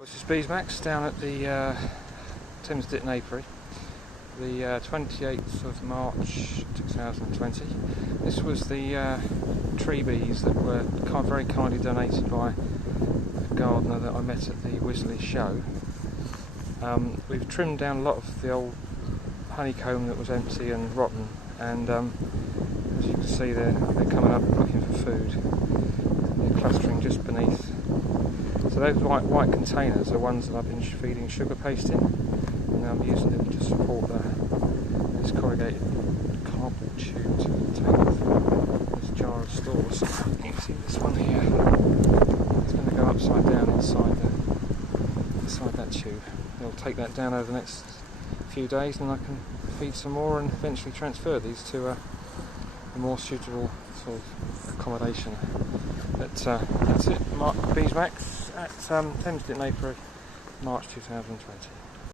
This is BeesMAX down at the Thames Ditton Apiary, the 28th of March 2020. This was the tree bees that were very kindly donated by a gardener that I met at the Wisley show. We've trimmed down a lot of the old honeycomb that was empty and rotten, and as you can see they're coming up looking for food. They're clustering just beneath. So those white containers are ones that I've been feeding sugar paste in, and I'm using them to support this corrugated cardboard tube to take it through this jar of stores. You can see this one here. It's going to go upside down inside that tube. It'll take that down over the next few days, and I can feed some more and eventually transfer these to a more suitable sort of accommodation. But that's it. BeesMAX at Thames Ditton Apiary, March 2020.